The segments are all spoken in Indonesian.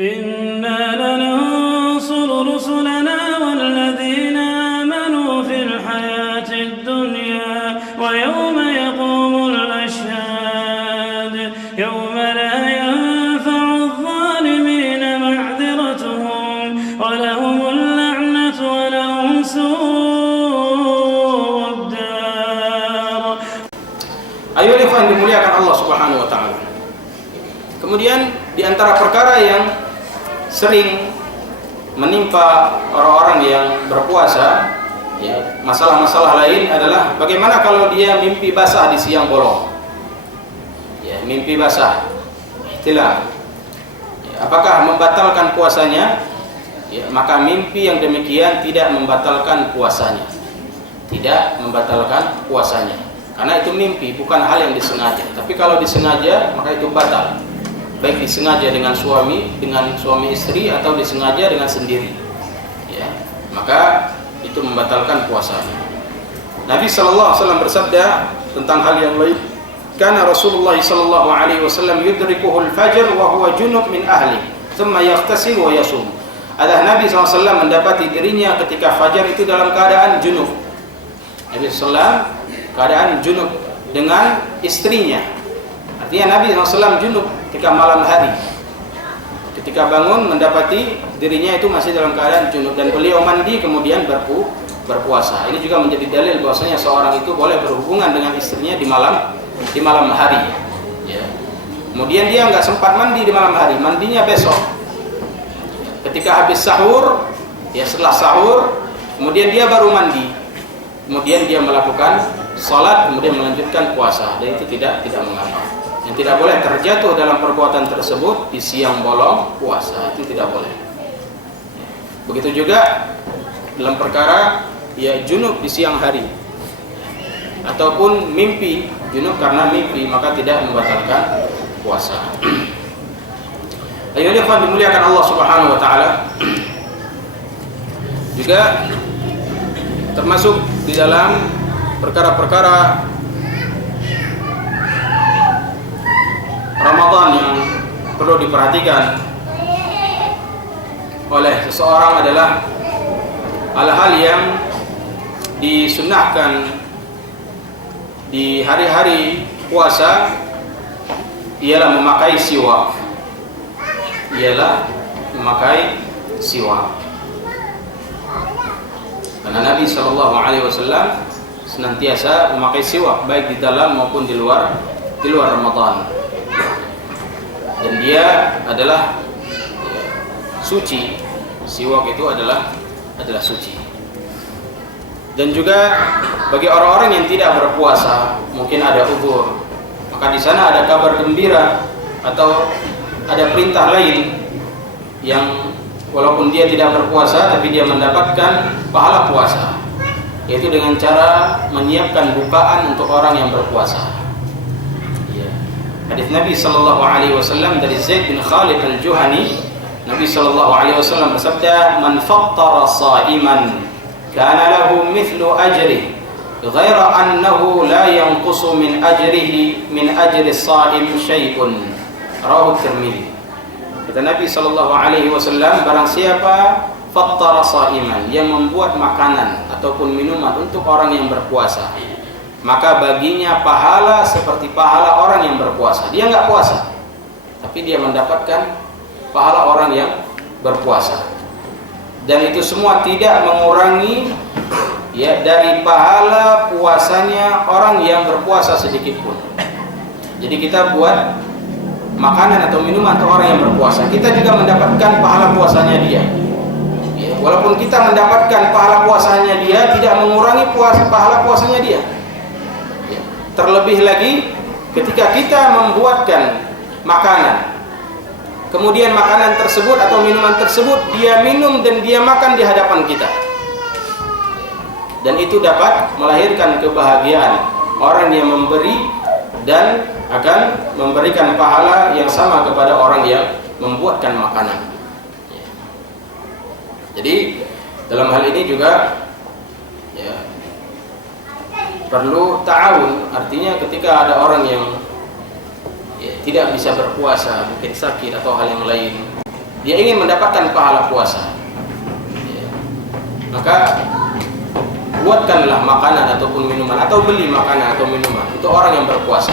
إنا لننصر رسلنا والذين آمنوا في الحياة الدنيا ويوم يقوم الأشهاد يوم لا ينفع الظالمين معذرتهم ولهم اللعنة ولهم سوء الدار. Ayo ikhwan dimuliakan Allah Subhanahu wa taala. Kemudian di antara perkara yang sering menimpa orang-orang yang berpuasa, ya, masalah-masalah lain adalah bagaimana kalau dia mimpi basah di siang bolong. Ya, mimpi basah. Itulah. Ya, apakah membatalkan puasanya? Ya, maka mimpi yang demikian tidak membatalkan puasanya. Tidak membatalkan puasanya. Karena itu mimpi, bukan hal yang disengaja. Tapi kalau disengaja, maka itu batal. Baik disengaja dengan suami istri atau disengaja dengan sendiri, ya, maka itu membatalkan puasanya. Nabi sallallahu alaihi wasallam bersabda tentang hal yang lain, karena Rasulullah sallallahu alaihi wasallam yudrikuhul fajr wa huwa junub min ahli thumma yaghtasil wa yasum. Adalah Nabi sallallahu alaihi wasallam mendapati dirinya ketika fajar itu dalam keadaan junub. Nabi sallallahu alaihi wasallam keadaan junub dengan istrinya. Artinya Nabi SAW junub ketika malam hari. Ketika bangun mendapati dirinya itu masih dalam keadaan junub dan beliau mandi kemudian berpuasa. Ini juga menjadi dalil bahwasanya seorang itu boleh berhubungan dengan istrinya di malam hari. Ya. Kemudian dia nggak sempat mandi di malam hari, mandinya besok. Ketika habis sahur, ya setelah sahur, kemudian dia baru mandi. Kemudian dia melakukan salat, kemudian melanjutkan puasa. Dan itu tidak mengapa. Yang tidak boleh terjatuh dalam perbuatan tersebut di siang bolong puasa, itu tidak boleh. Begitu juga dalam perkara ya junub di siang hari ataupun mimpi, junub karena mimpi, maka tidak membatalkan puasa. Ayo ikhwan dimuliakan Allah Subhanahu wa taala. Juga termasuk di dalam perkara-perkara Ramadan yang perlu diperhatikan oleh seseorang adalah hal-hal yang disunnahkan di hari-hari puasa, ialah memakai siwak. Karena Nabi SAW senantiasa memakai siwak baik di dalam maupun di luar Ramadan. Dan dia adalah suci. Siwak itu adalah suci. Dan juga bagi orang-orang yang tidak berpuasa, mungkin ada uzur, maka di sana ada kabar gembira atau ada perintah lain yang walaupun dia tidak berpuasa tapi dia mendapatkan pahala puasa, yaitu dengan cara menyiapkan bukaan untuk orang yang berpuasa. Hadis Nabi sallallahu alaihi wasallam dari Zaid bin Khalid al-Juhani, Nabi sallallahu alaihi wasallam bersabda, "Man fattara sha'iman kana lahu mithlu ajrihi, ghaira annahu la yanqusu min ajri as-sha'im syai'un." Rawahu Tirmidzi. Kata Nabi sallallahu alaihi wasallam, barang siapa fattara sha'iman, yang membuat makanan ataupun minuman untuk orang yang berpuasa, maka baginya pahala seperti pahala orang yang berpuasa. Dia nggak puasa, tapi dia mendapatkan pahala orang yang berpuasa. Dan itu semua tidak mengurangi ya dari pahala puasanya orang yang berpuasa sedikit pun. Jadi kita buat makanan atau minuman untuk orang yang berpuasa, kita juga mendapatkan pahala puasanya dia. Ya, walaupun kita mendapatkan pahala puasanya dia, tidak mengurangi pahala puasanya dia. Terlebih lagi ketika kita membuatkan makanan, kemudian makanan tersebut atau minuman tersebut dia minum dan dia makan di hadapan kita, dan itu dapat melahirkan kebahagiaan orang yang memberi dan akan memberikan pahala yang sama kepada orang yang membuatkan makanan. Jadi dalam hal ini juga ya, perlu ta'awun, artinya ketika ada orang yang ya, tidak bisa berpuasa, mungkin sakit atau hal yang lain, dia ingin mendapatkan pahala puasa, ya, maka buatkanlah makanan ataupun minuman, atau beli makanan atau minuman untuk orang yang berpuasa.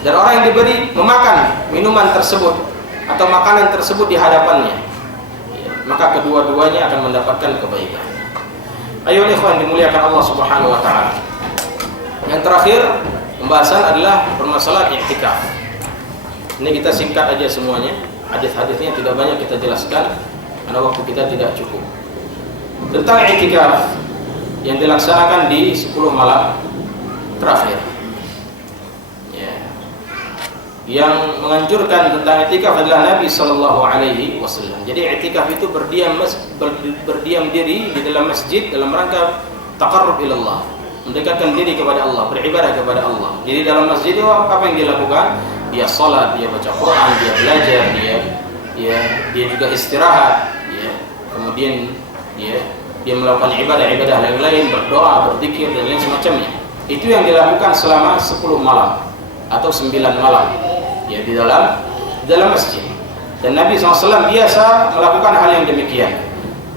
Dan orang yang diberi memakan minuman tersebut atau makanan tersebut di hadapannya, ya, maka kedua-duanya akan mendapatkan kebaikan. Ayo ikhwan dimuliakan Allah Subhanahu wa taala. Yang terakhir pembahasan adalah permasalahan i'tikaf. Ini kita singkat aja semuanya. Hadis-hadisnya tidak banyak kita jelaskan karena waktu kita tidak cukup. Tentang i'tikaf yang dilaksanakan di 10 malam terakhir. Yang menganjurkan tentang i'tikaf adalah Nabi sallallahu alaihi wasallam. Jadi i'tikaf itu berdiam diri di dalam masjid dalam rangka taqarrub ila Allah, mendekatkan diri kepada Allah, beribadah kepada Allah. Jadi dalam masjid itu apa yang dilakukan? Dia salat, dia baca Quran, dia belajar, dia juga istirahat, ya. Kemudian dia melakukan ibadah-ibadah lain-lain, berdoa, berzikir dan lain semacamnya. Itu yang dilakukan selama 10 malam atau 9 malam. Ya, di dalam masjid. Dan Nabi SAW biasa melakukan hal yang demikian.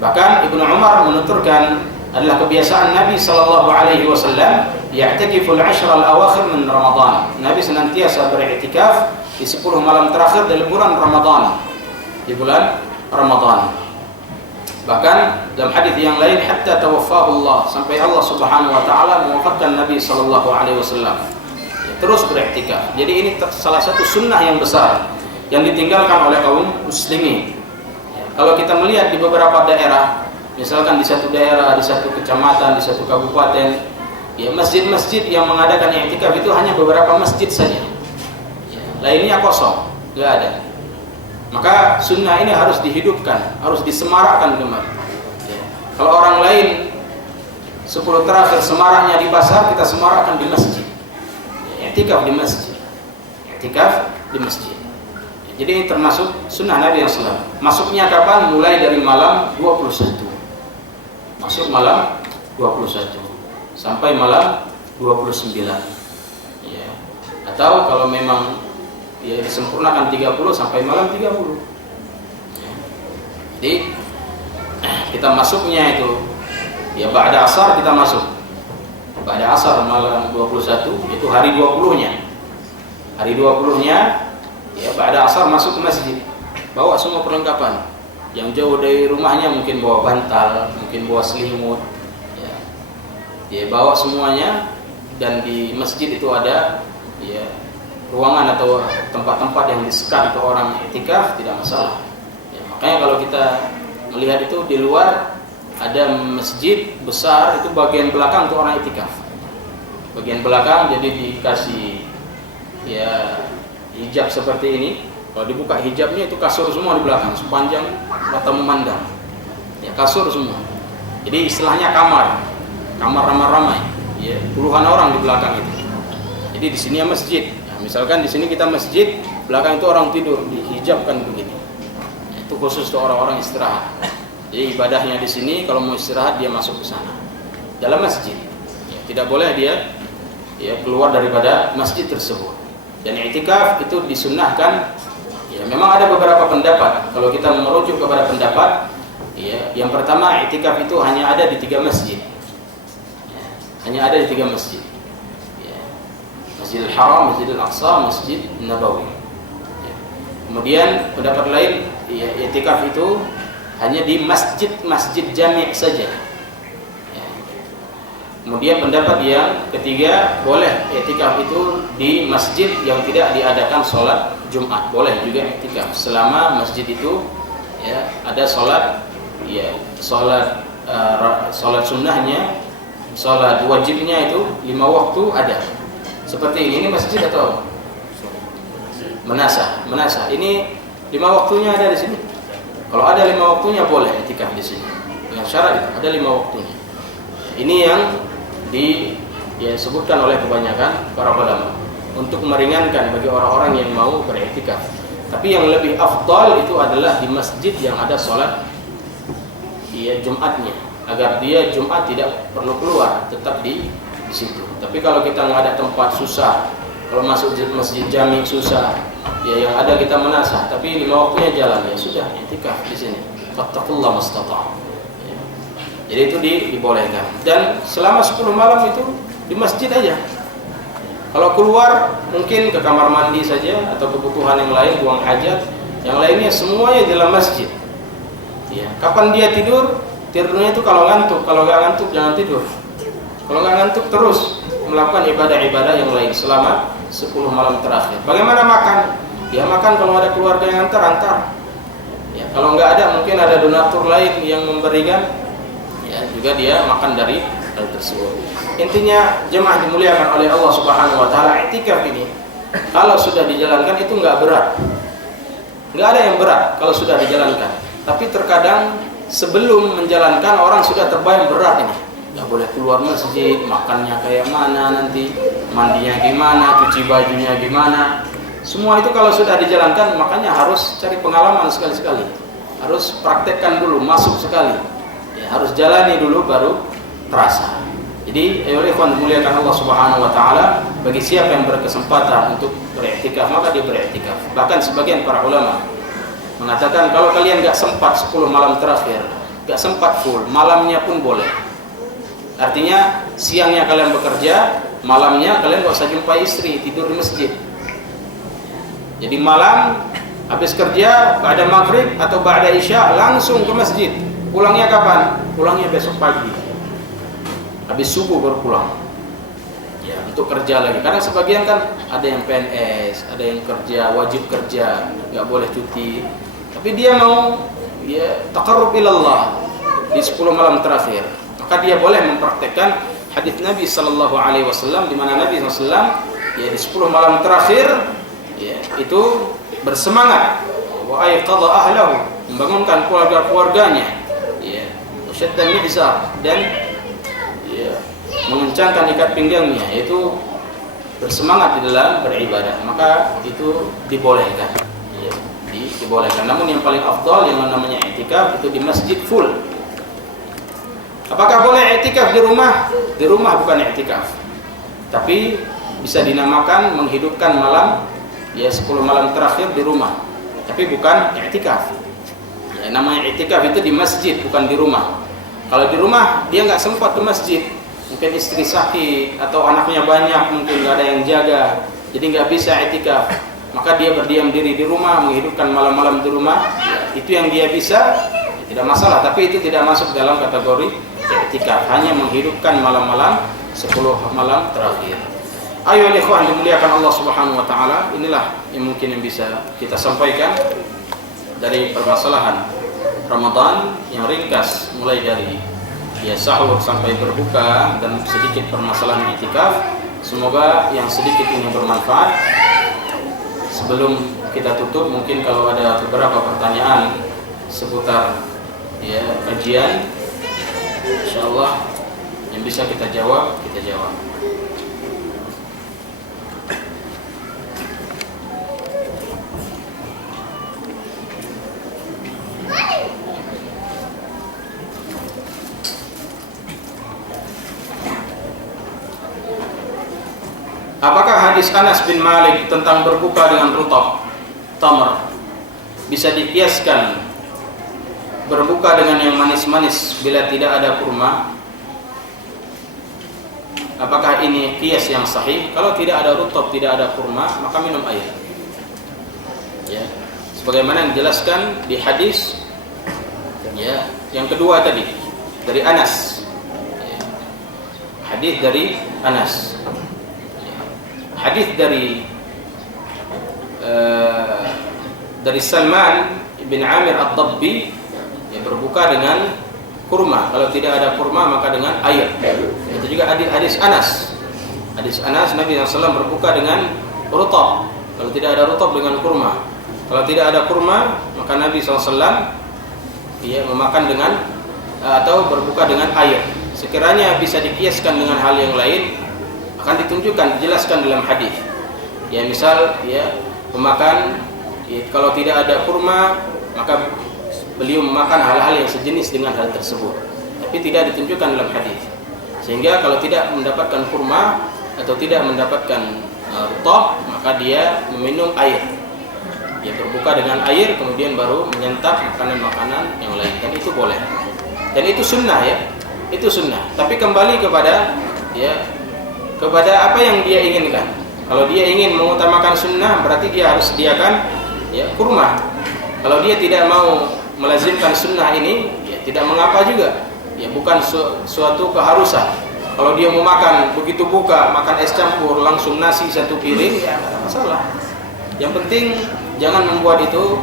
Bahkan Ibnu Umar menuturkan adalah kebiasaan Nabi SAW ya'takiful 'ashr al-awakhir min Ramadan. Nabi senantiasa beriktikaf di 10 malam terakhir dari bulan Ramadan. Di bulan Ramadan. Bahkan dalam hadis yang lain hatta tawaffahu Allah, sampai Allah Subhanahu wa taala mewafatkan Nabi SAW. Terus beriktikaf. Jadi ini salah satu sunnah yang besar yang ditinggalkan oleh kaum muslimin. Ya, kalau kita melihat di beberapa daerah, misalkan di satu daerah, di satu kecamatan, di satu kabupaten, ya masjid-masjid yang mengadakan i'tikaf itu hanya beberapa masjid saja. Ya, lainnya kosong, nggak ada. Maka sunnah ini harus dihidupkan, harus disemarakkan kembali. Ya, kalau orang lain 10 terakhir semaraknya di pasar, kita semarakkan di masjid. I'tikaf di masjid. I'tikaf di masjid. Jadi ini termasuk sunnah Nabi yang SAW. Masuknya kapan? Mulai dari malam 21. Masuk malam 21 sampai malam 29. Ya. Atau kalau memang disempurnakan 30 sampai malam 30. Ya. Jadi kita masuknya itu ya ba'da asar kita masuk. Pada asar malam 21 itu hari 20-nya. Hari 20-nya ya pada asar masuk ke masjid. Bawa semua perlengkapan. Yang jauh dari rumahnya mungkin bawa bantal, mungkin bawa selimut. Ya. Dia bawa semuanya, dan di masjid itu ada ya ruangan atau tempat-tempat yang disekat untuk orang i'tikaf, tidak masalah. Ya, makanya kalau kita melihat itu di luar ada masjid besar, itu bagian belakang untuk orang i'tikaf. Bagian belakang jadi dikasih ya hijab seperti ini. Kalau dibuka hijabnya itu kasur semua di belakang, sepanjang mata memandang. Ya kasur semua. Jadi istilahnya kamar ramai-ramai. Ya puluhan orang di belakang itu. Jadi di sini ya masjid. Nah, misalkan di sini kita masjid, belakang itu orang tidur, dihijabkan begini. Ya, itu khusus untuk orang-orang istirahat. Jadi ibadahnya di sini, kalau mau istirahat dia masuk ke sana dalam masjid. Ya, tidak boleh dia keluar daripada masjid tersebut. Dan i'tikaf itu disunnahkan. Ya, memang ada beberapa pendapat. Kalau kita merujuk kepada pendapat, ya, yang pertama i'tikaf itu hanya ada di 3 masjid. Ya, hanya ada di 3 masjid. Ya, Masjidil Haram, Masjidil Aqsa, Masjid Nabawi. Ya. Kemudian pendapat lain, ya, i'tikaf itu hanya di masjid jami' saja. Ya. Kemudian pendapat yang ketiga, boleh i'tikaf itu di masjid yang tidak diadakan sholat Jumat, boleh juga i'tikaf selama masjid itu ya ada sholat, ya sholat sunnahnya, sholat wajibnya itu 5 waktu ada. Seperti ini masjid atau menasah. Ini 5 waktunya ada di sini. Kalau ada 5 waktunya boleh i'tikaf di sini. Dengan syarat itu ada 5 waktunya. Ini yang disebutkan oleh kebanyakan para ulama untuk meringankan bagi orang-orang yang mau beriktikaf. Tapi yang lebih afdal itu adalah di masjid yang ada sholat Jumatnya, agar dia Jumat tidak perlu keluar, tetap di situ. Tapi kalau kita nggak ada tempat, susah, Kalau masuk masjid jami susah, ya yang ada kita menasah. Tapi lima waktunya jalan, ya sudah i'tikaf di sini. Fattaqullah mastata'. Ya. Jadi itu dibolehkan. Dan selama 10 malam itu di masjid aja. Kalau keluar mungkin ke kamar mandi saja atau kebutuhan yang lain, buang hajat, yang lainnya semuanya di dalam masjid. Ya. Kapan dia tidur? Tidurnya itu kalau ngantuk. Kalau nggak ngantuk jangan tidur. Kalau nggak ngantuk terus melakukan ibadah-ibadah yang lain selama 10 malam terakhir. Bagaimana makan? Ya makan kalau ada keluarga yang antar. Ya, kalau nggak ada mungkin ada donatur lain yang memberikan. Ya juga dia makan dari hal tersebut. Intinya jemaah dimuliakan oleh Allah Subhanahu Wa Taala, i'tikaf ini kalau sudah dijalankan itu nggak berat. Nggak ada yang berat kalau sudah dijalankan. Tapi terkadang sebelum menjalankan orang sudah terbayang berat ini. Nggak boleh keluar masjid, makannya kayak mana nanti, mandinya gimana, cuci bajunya gimana. Semua itu kalau sudah dijalankan, makanya harus cari pengalaman sekali-sekali. Harus praktekkan dulu, masuk sekali. Ya, harus jalani dulu baru terasa. Jadi, ayo ikhwan dimuliakan Allah Subhanahu Wa Taala, bagi siapa yang berkesempatan untuk beriktikaf maka dia beriktikaf. Bahkan sebagian para ulama mengatakan kalau kalian nggak sempat 10 malam terakhir, nggak sempat full, malamnya pun boleh. Artinya siangnya kalian bekerja, malamnya kalian nggak usah jumpa istri, tidur di masjid. Jadi malam habis kerja, ba'da maghrib atau ba'da isya langsung ke masjid. Pulangnya kapan? Pulangnya besok pagi. Habis subuh baru pulang. Ya, untuk kerja lagi. Karena sebagian kan ada yang PNS, ada yang kerja, wajib kerja, nggak boleh cuti. Tapi dia mau ya taqarrub ilallah di 10 malam terakhir. Maka dia boleh mempraktekkan hadis Nabi Sallallahu Alaihi Wasallam, di mana Nabi SAW ya di 10 malam terakhir ya itu bersemangat, wa ayqadha ahlahu, membangunkan keluarganya, ya, syaddan mizar, dan ya mengencangkan ikat pinggangnya, yaitu bersemangat di dalam beribadah. Maka itu dibolehkan, ya, dibolehkan. Namun yang paling afdal yang namanya i'tikaf itu di masjid full. Apakah boleh i'tikaf di rumah? Di rumah bukan i'tikaf, tapi bisa dinamakan menghidupkan malam, ya 10 malam terakhir di rumah, tapi bukan i'tikaf. Ya, namanya i'tikaf itu di masjid, bukan di rumah. Kalau di rumah dia nggak sempat ke masjid, mungkin istri sakit atau anaknya banyak, mungkin nggak ada yang jaga, jadi nggak bisa i'tikaf. Maka dia berdiam diri di rumah, menghidupkan malam-malam di rumah. Ya, itu yang dia bisa, ya, tidak masalah. Tapi itu tidak masuk dalam kategori i'tikaf, hanya menghidupkan malam-malam 10 malam terakhir. Ayo ikhwan dimuliakan Allah Subhanahu Wa Taala, inilah yang mungkin yang bisa kita sampaikan dari permasalahan Ramadan yang ringkas, mulai dari ya sahur sampai berbuka dan sedikit permasalahan i'tikaf. Semoga yang sedikit ini bermanfaat. Sebelum kita tutup, mungkin kalau ada beberapa pertanyaan seputar ya kajian, insyaallah yang bisa kita jawab, kita jawab. Apakah hadis Anas bin Malik tentang berbuka dengan rutab, tamar, bisa dikiaskan berbuka dengan yang manis-manis bila tidak ada kurma? Apakah ini kias yang sahih? Kalau tidak ada rutab, tidak ada kurma, maka minum air. Ya, sebagaimana yang dijelaskan di hadis ya yang kedua tadi dari Anas. Ya, hadis dari Anas. Hadis dari Salman bin Amir Ad-Dabbi yang berbuka dengan kurma. Kalau tidak ada kurma maka dengan air. Itu juga hadis Anas. Hadis Anas, Nabi SAW berbuka dengan rutab. Kalau tidak ada rutab dengan kurma. Kalau tidak ada kurma maka Nabi SAW dia memakan dengan atau berbuka dengan air. Sekiranya bisa dikiaskan dengan hal yang lain, akan ditunjukkan, dijelaskan dalam hadis. Ya misal ya memakan ya, kalau tidak ada kurma maka beliau memakan hal-hal yang sejenis dengan hal tersebut, tapi tidak ditunjukkan dalam hadis. Sehingga kalau tidak mendapatkan kurma atau tidak mendapatkan rutab, maka dia meminum air. Dia berbuka dengan air, kemudian baru menyantap makanan-makanan yang lain, dan itu boleh. Dan itu sunnah ya, itu sunnah. Tapi kembali kepada apa yang dia inginkan. Kalau dia ingin mengutamakan sunnah, berarti dia harus sediakan kurma. Kalau dia tidak mau melazimkan sunnah ini, ya tidak mengapa juga. Ya bukan suatu keharusan. Kalau dia mau makan begitu buka, makan es campur langsung nasi satu piring, ya tidak ada masalah. Yang penting jangan membuat itu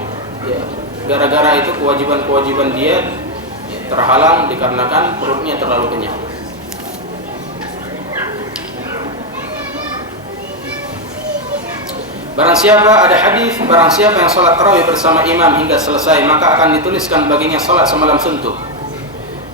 gara-gara itu kewajiban-kewajiban dia terhalang dikarenakan perutnya terlalu kenyang. Barang siapa yang salat tarawih bersama imam hingga selesai, maka akan dituliskan baginya salat semalam suntuk.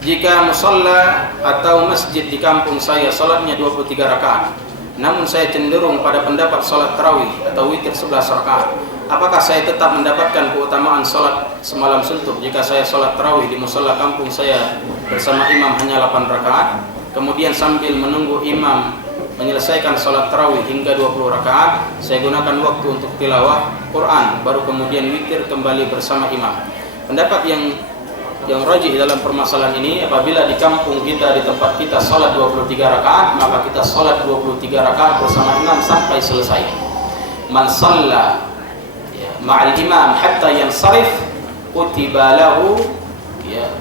Jika musalla atau masjid di kampung saya salatnya 23 rakaat, namun saya cenderung pada pendapat salat tarawih atau witir 11 rakaat, apakah saya tetap mendapatkan keutamaan salat semalam suntuk jika saya salat tarawih di musalla kampung saya bersama imam hanya 8 rakaat, kemudian sambil menunggu imam menyelesaikan salat tarawih hingga 20 rakaat, saya gunakan waktu untuk tilawah Quran, baru kemudian witir kembali bersama imam. Pendapat yang rajih dalam permasalahan ini, apabila di kampung kita, di tempat kita salat 23 rakaat, maka kita salat 23 rakaat bersama imam sampai selesai. Man shalla ma'al imam hatta yansarif kutiba lahu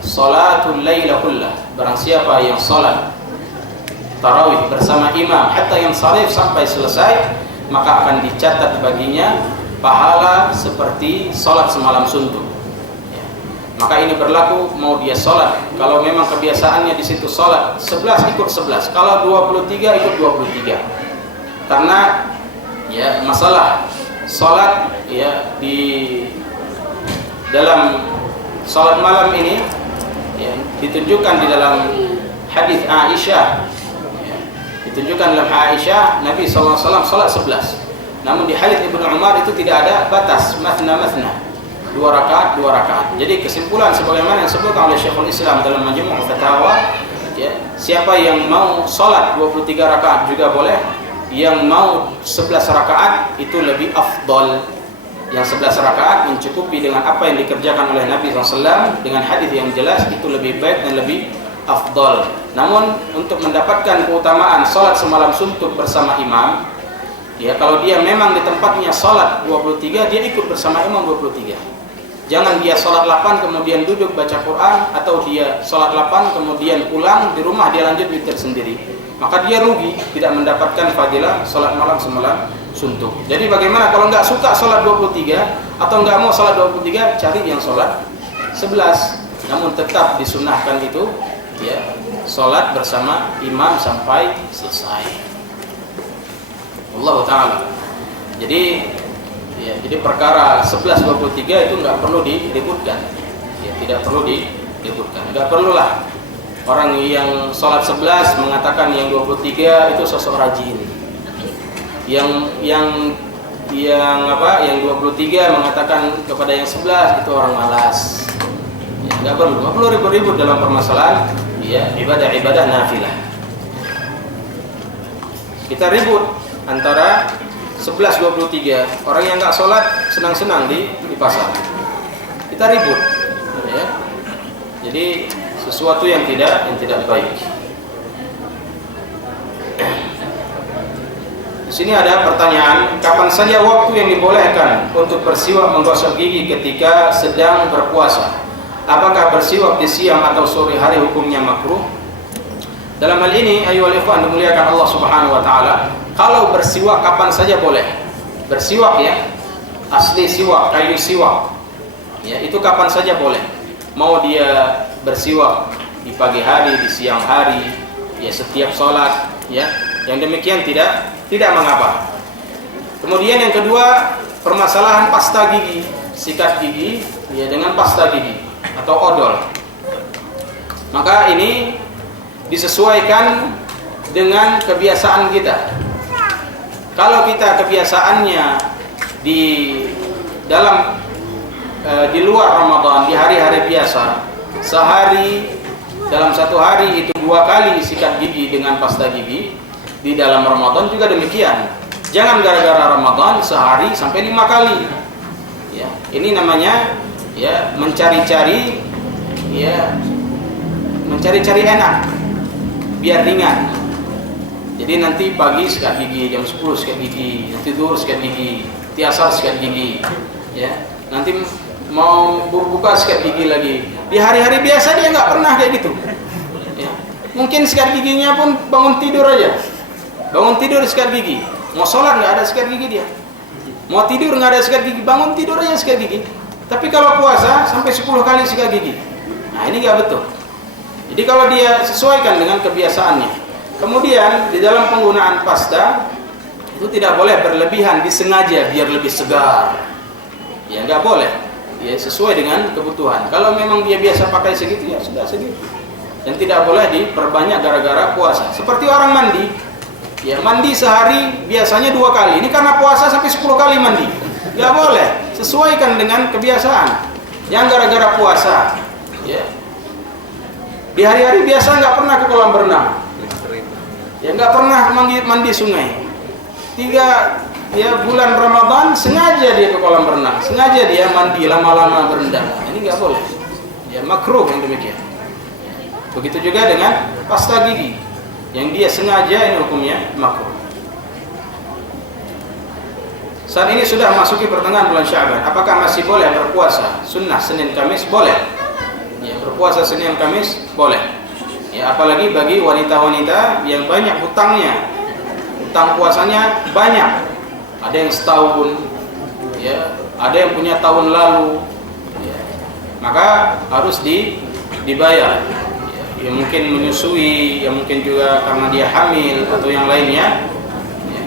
salatul laila kullah. Barang siapa yang salat tarawih bersama imam hatta yansarif sampai selesai, maka akan dicatat baginya pahala seperti salat semalam suntuk. Maka ini berlaku mau dia salat, kalau memang kebiasaannya di situ salat 11 ikut 11, kalau 23 ikut 23. Karena masalah salat di dalam salat malam ini ditunjukkan di dalam hadis Aisyah. Ditunjukkan dalam Aisyah Nabi SAW salat 11. Namun di hadis Ibnu Umar itu tidak ada batas mathna 2 rakaat. Jadi kesimpulan sebagaimana yang disebutkan oleh Syekhul Islam dalam Majmu' Fatawa, siapa yang mau salat 23 rakaat juga boleh, yang mau 11 rakaat itu lebih afdal. Yang 11 rakaat mencukupi dengan apa yang dikerjakan oleh Nabi SAW dengan hadis yang jelas, itu lebih baik dan lebih afdal. Namun untuk mendapatkan keutamaan salat semalam suntuk bersama imam, kalau dia memang di tempatnya salat 23, dia ikut bersama imam 23. Jangan dia salat 8 kemudian duduk baca Quran, atau dia salat 8 kemudian pulang di rumah dia lanjut witir sendiri. Maka dia rugi, tidak mendapatkan fadilah salat malam semalam suntuk. Jadi bagaimana kalau nggak suka salat 23 atau nggak mau salat 23, cari yang salat 11. Namun tetap disunahkan itu salat bersama imam sampai selesai. Allah Ta'ala. Jadi perkara 11-23 itu nggak perlu diributkan, tidak perlu diributkan. Nggak perlulah orang yang sholat 11 mengatakan yang 23 itu sosok rajin, yang 23 mengatakan kepada yang 11 itu orang malas. Nggak perlu ribut-ribut dalam permasalahan ibadah nafilah. Kita ribut antara 11-23, orang yang nggak sholat senang-senang di pasar, kita ribut, jadi sesuatu yang tidak baik. Di sini ada pertanyaan, kapan saja waktu yang dibolehkan untuk bersiwak menggosok gigi ketika sedang berpuasa? Apakah bersiwak di siang atau sore hari hukumnya makruh? Dalam hal ini, ayyuhal ikhwan dimuliakan Allah Subhanahu wa taala, kalau bersiwak kapan saja boleh. Bersiwak asli siwak, kayu siwak. Itu kapan saja boleh. Mau dia bersiwak di pagi hari, di siang hari, setiap sholat, yang demikian tidak mengapa. Kemudian yang kedua, permasalahan pasta gigi, sikat gigi dengan pasta gigi atau odol. Maka ini disesuaikan dengan kebiasaan kita. Kalau kita kebiasaannya di luar Ramadan, di hari-hari biasa, sehari dalam satu hari itu 2 kali sikat gigi dengan pasta gigi, di dalam Ramadan juga demikian. Jangan gara-gara Ramadan sehari sampai 5 kali. Ya, ini namanya ya mencari-cari enak biar ringan. Jadi nanti pagi sikat gigi, jam 10 sikat gigi, nanti zuhur sikat gigi, asar sikat gigi, ya. Nanti mau berbuka sikat gigi lagi. Di hari-hari biasa dia nggak pernah kayak gitu. Ya. Mungkin sikat giginya pun bangun tidur aja. Bangun tidur sikat gigi. Mau sholat nggak ada sikat gigi dia. Mau tidur nggak ada sikat gigi, bangun tidur aja sikat gigi. Tapi kalau puasa sampai 10 kali sikat gigi. Nah, ini nggak betul. Jadi kalau dia sesuaikan dengan kebiasaannya. Kemudian di dalam penggunaan pasta itu tidak boleh berlebihan, disengaja biar lebih segar. Ya nggak boleh. Ya sesuai dengan kebutuhan. Kalau memang dia biasa pakai segitu ya sudah segitu. Dan tidak boleh diperbanyak gara-gara puasa. Seperti orang mandi. Ya mandi sehari biasanya 2 kali. Ini karena puasa sampai 10 kali mandi. Nggak boleh. Sesuaikan dengan kebiasaan. Yang gara-gara puasa. Ya. Di hari-hari biasa nggak pernah ke kolam berenang. Ya nggak pernah mandi sungai. 3 bulan Ramadan sengaja dia ke kolam berenang, sengaja dia mandi lama-lama berendam. Ini nggak boleh. Ya makruh yang demikian. Begitu juga dengan pasta gigi, yang dia sengaja, ini hukumnya makruh. Saat ini sudah masuki pertengahan bulan Sya'ban. Apakah masih boleh berpuasa sunnah Senin Kamis? Boleh. Ya, berpuasa Senin Kamis boleh. Ya, apalagi bagi wanita-wanita yang banyak hutangnya, hutang puasanya banyak. Ada yang setahun, ya, ada yang punya tahun lalu, ya, maka harus dibayar. Ya, mungkin menyusui, ya mungkin juga karena dia hamil atau yang lainnya, ya.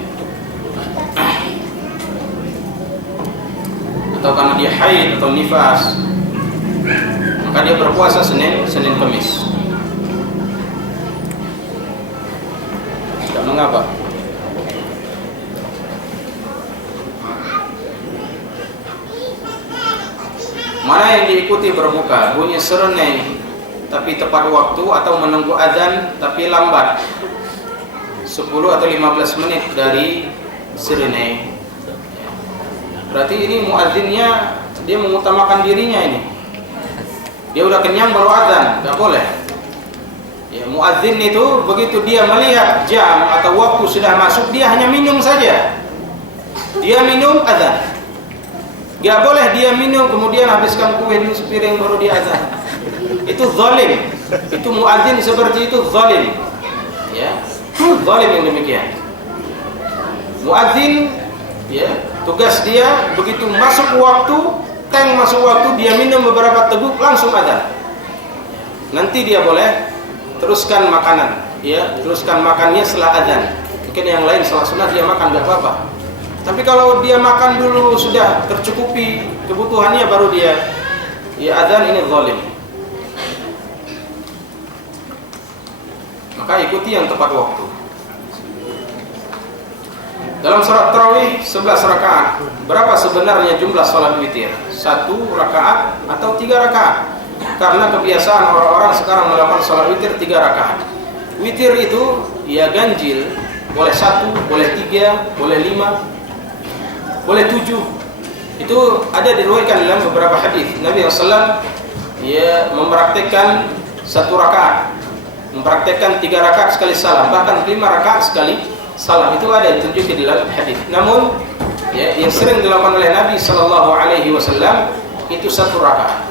Atau karena dia haid atau nifas, maka dia berpuasa Senin Kamis. Mengapa? Mana yang diikuti berbuka? Bunyi serenai tapi tepat waktu atau menunggu azan tapi lambat 10 atau 15 menit dari serenai. Berarti ini muadzinnya dia mengutamakan dirinya ini. Dia udah kenyang baru azan, nggak boleh. Ya, muadzin itu begitu dia melihat jam atau waktu sudah masuk, dia hanya minum saja. Dia minum azan. Gak boleh dia minum kemudian habiskan kue sepiring baru dia azan. Itu zalim. Itu muadzin seperti itu zalim. Ya, zalim yang demikian. Muadzin, ya, tugas dia begitu masuk waktu, masuk waktu dia minum beberapa teguk langsung azan. Nanti dia boleh teruskan makanan, ya, teruskan makannya setelah azan. Mungkin yang lain setelah sunat dia makan nggak apa-apa. Tapi kalau dia makan dulu sudah tercukupi kebutuhannya baru dia azan, ini zalim. Maka ikuti yang tepat waktu. Dalam salat tarawih 11 rakaat, berapa sebenarnya jumlah salat witir? 1 rakaat atau 3 rakaat? Karena kebiasaan orang-orang sekarang melakukan salat witir 3 rakaat. Witir itu ya ganjil, boleh 1, boleh 3, boleh 5, boleh 7. Itu ada diriwayatkan dalam beberapa hadis. Nabi SAW ya mempraktekkan 1 rakaat, mempraktekkan 3 rakaat sekali salam, bahkan 5 rakaat sekali salam. Itu ada ditunjukkan di dalam hadis. Namun ya yang sering dilakukan oleh Nabi SAW itu 1 rakaat.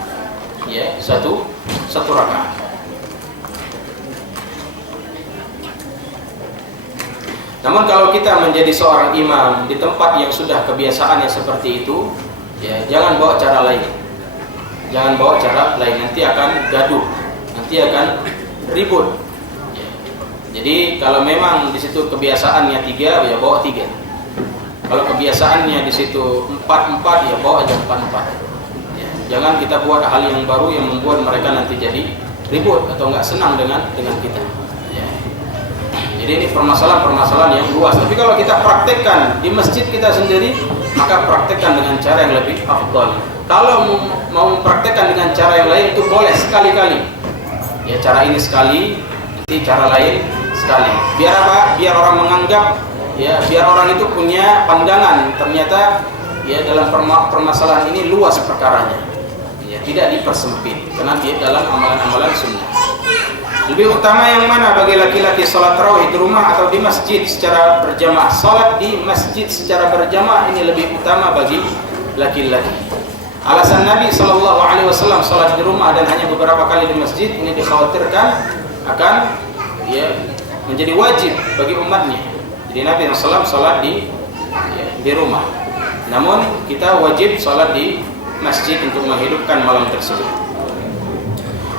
Ya, satu rakaat. Namun kalau kita menjadi seorang imam di tempat yang sudah kebiasaannya seperti itu, ya jangan bawa cara lain. Jangan bawa cara lain, nanti akan gaduh, nanti akan ribut. Ya. Jadi kalau memang di situ kebiasaannya 3, ya bawa 3. Kalau kebiasaannya di situ 4, ya bawa aja 4. Jangan kita buat hal yang baru yang membuat mereka nanti jadi ribut atau nggak senang dengan kita. Ya. Jadi ini permasalahan yang luas. Tapi kalau kita praktekkan di masjid kita sendiri, maka praktekkan dengan cara yang lebih afdal. Kalau mau mempraktekkan dengan cara yang lain itu boleh sekali-kali. Ya cara ini sekali, nanti cara lain sekali. Biar apa? Biar orang menganggap ya biar orang itu punya pandangan ternyata ya dalam permasalahan ini luas perkaranya, ya tidak dipersempit karena dia dalam amalan-amalan sunnah. Lebih utama yang mana bagi laki-laki salat tarawih di rumah atau di masjid secara berjamaah? Salat di masjid secara berjamaah ini lebih utama bagi laki-laki. Alasan Nabi SAW salat di rumah dan hanya beberapa kali di masjid ini dikhawatirkan akan ya menjadi wajib bagi umatnya. Jadi Nabi SAW salat di rumah. Namun kita wajib salat di masjid untuk menghidupkan malam tersebut.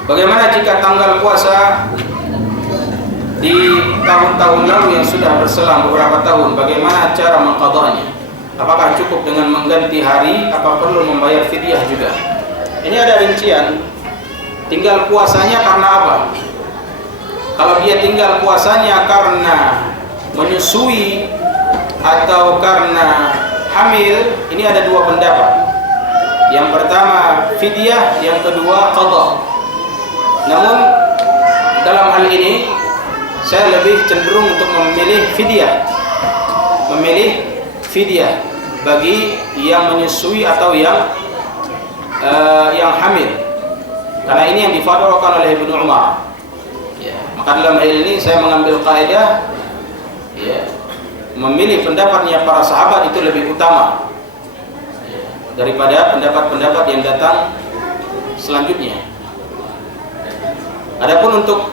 Bagaimana jika tanggal puasa di tahun-tahun lalu yang sudah berselang beberapa tahun? Bagaimana cara mengqadanya? Apakah cukup dengan mengganti hari? Apa perlu membayar fidyah juga? Ini ada rincian. Tinggal puasanya karena apa? Kalau dia tinggal puasanya karena menyusui atau karena hamil, ini ada dua pendapat. Yang pertama fidyah, yang kedua qadha. Namun dalam hal ini saya lebih cenderung untuk memilih fidyah bagi yang menyusui atau yang hamil, karena ini yang difatwakan oleh Ibnu Umar. Ya, maka dalam hal ini saya mengambil kaidah ya, memilih pendapatnya para sahabat itu lebih utama ya, daripada pendapat-pendapat yang datang selanjutnya. Adapun untuk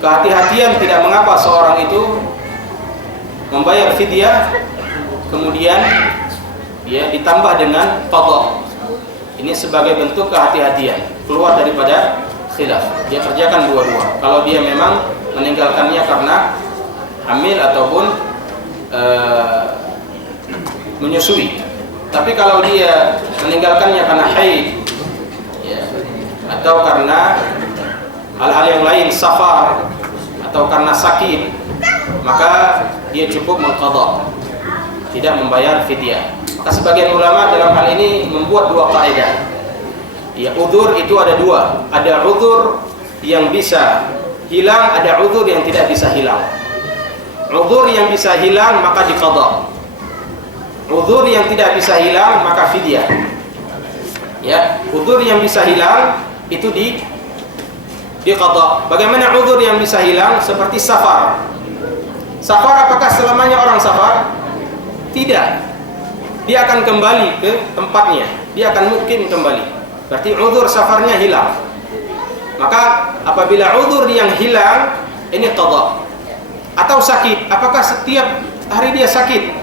kehati-hatian tidak mengapa seorang itu membayar fidyah kemudian ya ditambah dengan qadha. Ini sebagai bentuk kehati-hatian, keluar daripada khilaf. Dia kerjakan dua-dua. Kalau dia memang meninggalkannya karena hamil ataupun menyusui. Tapi kalau dia meninggalkannya karena haid ya, atau karena hal-hal yang lain, safar atau karena sakit, maka dia cukup mengqadha, tidak membayar fidyah. Maka sebagian ulama dalam hal ini membuat dua kaidah. Ya, udzur itu ada dua. Ada udzur yang bisa hilang, ada udzur yang tidak bisa hilang. Udzur yang bisa hilang maka diqadha. Udzur yang tidak bisa hilang maka fidyah. Ya, udzur yang bisa hilang itu diqadha. Bagaimana udzur yang bisa hilang? Seperti safar. Safar apakah selamanya orang safar? Tidak. Dia akan kembali ke tempatnya. Dia akan mungkin kembali. Berarti udzur safarnya hilang. Maka apabila udzur yang hilang ini qadha. Atau sakit, apakah setiap hari dia sakit?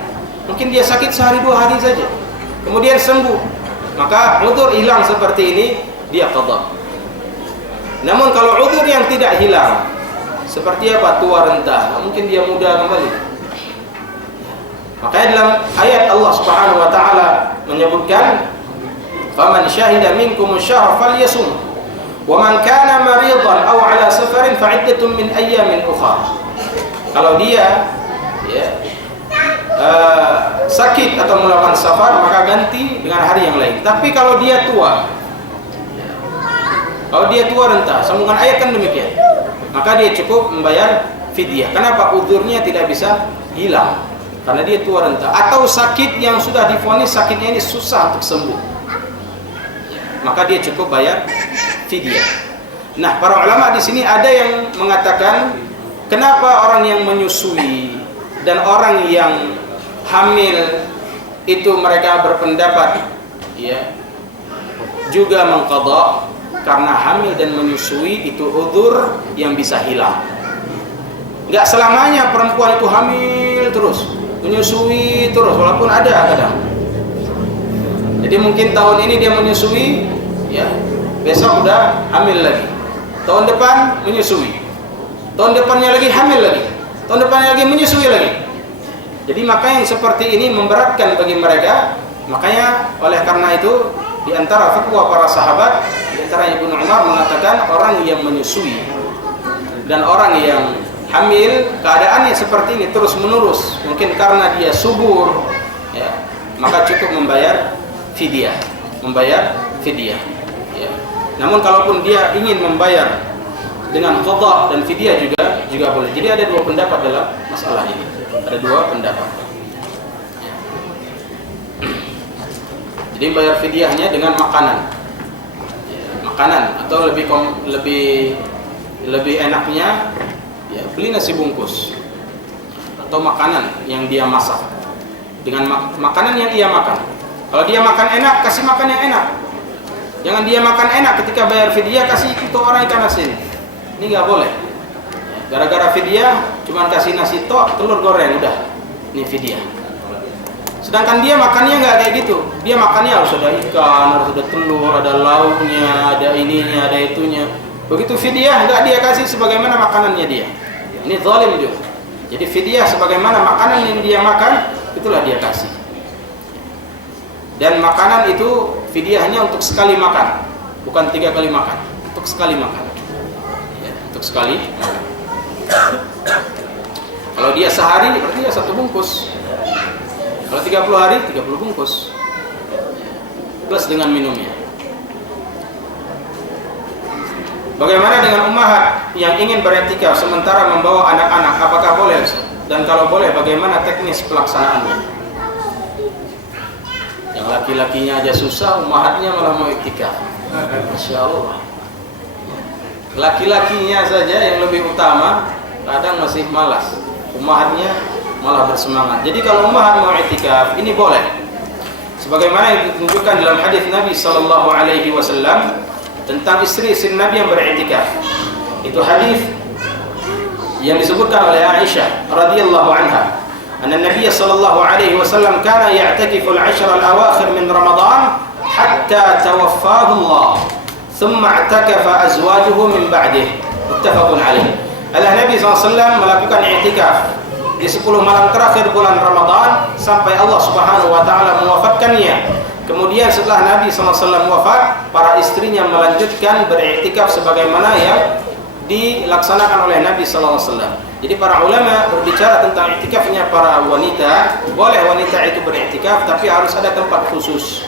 Mungkin dia sakit sehari dua hari saja. Kemudian sembuh. Maka udzur hilang seperti ini dia qadha. Namun kalau udzur yang tidak hilang, seperti apa? Tua renta, mungkin dia muda kembali. Makanya dalam ayat Allah Subhanahu wa taala menyebutkan, "Faman syahida minkum asy-syahra falyasum, wa man kana maridan aw 'ala safarin fa'iddatun min ayyamin ukhra." Kalau dia sakit atau melakukan safar, maka ganti dengan hari yang lain. Tapi kalau dia tua, kalau dia tua renta, sambungan ayat kan demikian, maka dia cukup membayar fidyah. Kenapa? Udzurnya tidak bisa hilang karena dia tua renta, atau sakit yang sudah divonis sakitnya ini susah untuk sembuh, maka dia cukup bayar fidyah. Nah, para ulama di sini ada yang mengatakan, kenapa orang yang menyusui dan orang yang hamil itu mereka berpendapat ya juga mengqadha? Karena hamil dan menyusui itu udzur yang bisa hilang. Enggak selamanya perempuan itu hamil terus, menyusui terus, walaupun ada kadang. Jadi mungkin tahun ini dia menyusui, ya besok udah hamil lagi. Tahun depan menyusui, tahun depannya lagi hamil lagi, tahun depannya lagi menyusui lagi. Jadi maka yang seperti ini memberatkan bagi mereka. Makanya oleh karena itu di antara fatwa para sahabat, di antara Ibnu Umar mengatakan orang yang menyusui dan orang yang hamil keadaannya seperti ini terus menerus, mungkin karena dia subur, ya, maka cukup membayar fidyah, Ya. Namun kalaupun dia ingin membayar dengan qadha dan fidyah juga boleh. Jadi ada dua pendapat dalam masalah ini. Ada dua pendapat. Jadi bayar fidyahnya dengan makanan. Makanan atau lebih enaknya ya beli nasi bungkus atau makanan yang dia masak dengan makanan yang ia makan. Kalau dia makan enak, kasih makan yang enak. Jangan dia makan enak ketika bayar fidyah kasih itu orang ikan asin. Ini nggak boleh. Gara-gara fidyah cuma kasih nasi tok, telur goreng udah. Ini fidyah. Sedangkan dia makannya nggak kayak gitu. Dia makannya harus ada ikan, harus ada telur, ada lauknya, ada ininya, ada itunya. Begitu fidyah nggak dia kasih sebagaimana makanannya dia. Ini zalim juga. Jadi fidyah sebagaimana makanan yang dia makan, itulah dia kasih. Dan makanan itu fidyahnya untuk sekali makan, bukan 3 kali makan. Untuk sekali makan. Ya, untuk sekali makan. Kalau dia sehari berarti ya 1 bungkus. Kalau 30 hari 30 bungkus. Plus dengan minumnya. Bagaimana dengan ummahat yang ingin beriktikaf sementara membawa anak-anak? Apakah boleh? Dan kalau boleh, bagaimana teknis pelaksanaannya? Yang laki-lakinya aja susah, ummahatnya malah mau iktikaf. Masya Allah. Laki-lakinya saja yang lebih utama, kadang masih malas. Ummahatnya malah bersemangat. Jadi kalau ummahat mau iktikaf, ini boleh. Sebagaimana yang ditunjukkan dalam hadis Nabi SAW tentang istri-istri Nabi yang beriktikaf. Itu hadis yang disebutkan oleh Aisyah radhiyallahu anha. Anna Nabi sallallahu alaihi wasallam kana ya'takifu al-'ashra al-awakhir min Ramadan hatta tawaffahu Allah. Thumma i'takafa azwajuhu min ba'dihi. Muttafaqun alaih. Nabi SAW melakukan i'tikaf di 10 malam terakhir bulan Ramadan sampai Allah Subhanahu wa taala mewafatkannya. Kemudian setelah Nabi SAW wafat, para istrinya melanjutkan beriktikaf sebagaimana yang dilaksanakan oleh Nabi SAW. Jadi para ulama berbicara tentang iktikafnya para wanita. Boleh wanita itu beriktikaf, tapi harus ada tempat khusus.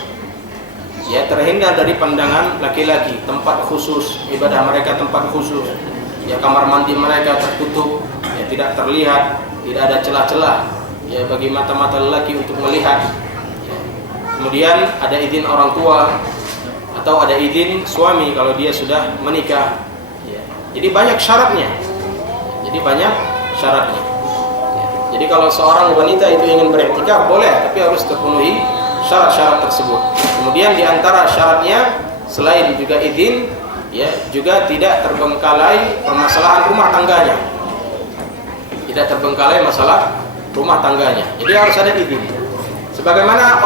Ya, terhindar dari pandangan laki-laki. Tempat khusus, ibadah mereka tempat khusus. Ya, kamar mandi mereka tertutup, ya tidak terlihat, tidak ada celah-celah ya bagi mata-mata lelaki untuk melihat. Kemudian ada izin orang tua atau ada izin suami kalau dia sudah menikah. Jadi banyak syaratnya. Jadi kalau seorang wanita itu ingin beriktikaf boleh, tapi harus terpenuhi syarat-syarat tersebut. Kemudian di antara syaratnya selain juga izin, ya juga tidak terbengkalai permasalahan rumah tangganya. Tidak terbengkalai masalah rumah tangganya. Jadi harus ada izin. Sebagaimana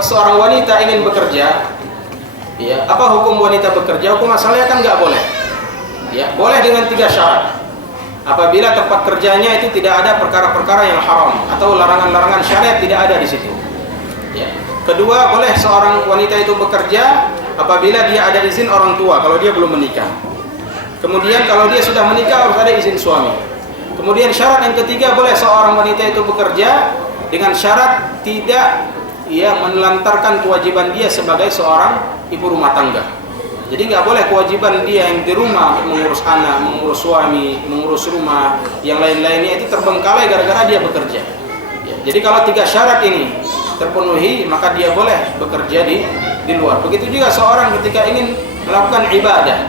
seorang wanita ingin bekerja, ya, apa hukum wanita bekerja? Hukum asalnya kan nggak boleh. Ya, boleh dengan 3 syarat. Apabila tempat kerjanya itu tidak ada perkara-perkara yang haram atau larangan-larangan syariat tidak ada di situ. Ya. Kedua, boleh seorang wanita itu bekerja apabila dia ada izin orang tua kalau dia belum menikah. Kemudian kalau dia sudah menikah harus ada izin suami. Kemudian syarat yang ketiga, boleh seorang wanita itu bekerja dengan syarat tidak menelantarkan kewajiban dia sebagai seorang ibu rumah tangga. Jadi nggak boleh kewajiban dia yang di rumah mengurus anak, mengurus suami, mengurus rumah, yang lain-lainnya itu terbengkalai gara-gara dia bekerja. Ya, jadi kalau 3 syarat ini terpenuhi, maka dia boleh bekerja di luar. Begitu juga seorang ketika ingin melakukan ibadah.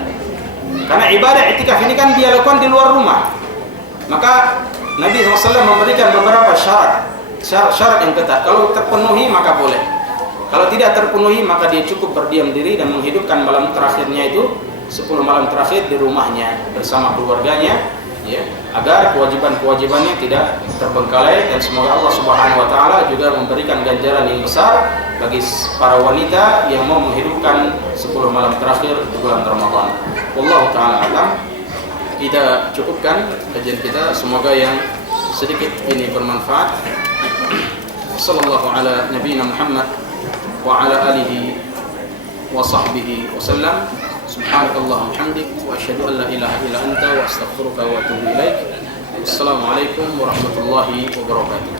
Karena ibadah i'tikaf ini kan dia lakukan di luar rumah. Maka Nabi SAW memberikan beberapa syarat yang ketat. Kalau terpenuhi maka boleh. Kalau tidak terpenuhi maka dia cukup berdiam diri dan menghidupkan malam terakhirnya itu 10 malam terakhir di rumahnya bersama keluarganya, ya, agar kewajiban-kewajibannya tidak terbengkalai. Dan semoga Allah Subhanahu wa taala juga memberikan ganjaran yang besar bagi para wanita yang mau menghidupkan 10 malam terakhir di bulan Ramadan. Wallahu taala alam. Kita cukupkan kajian kita, semoga yang sedikit ini bermanfaat. Sallallahu ala nabiyina Muhammad wa ala alihi wa sahbihi wa sallam. Subhanakallahumma hamdik wa asyhadu an la ilaha illa anta wa astaghfiruka wa atubu ilaik. Assalamualaikum warahmatullahi wabarakatuh.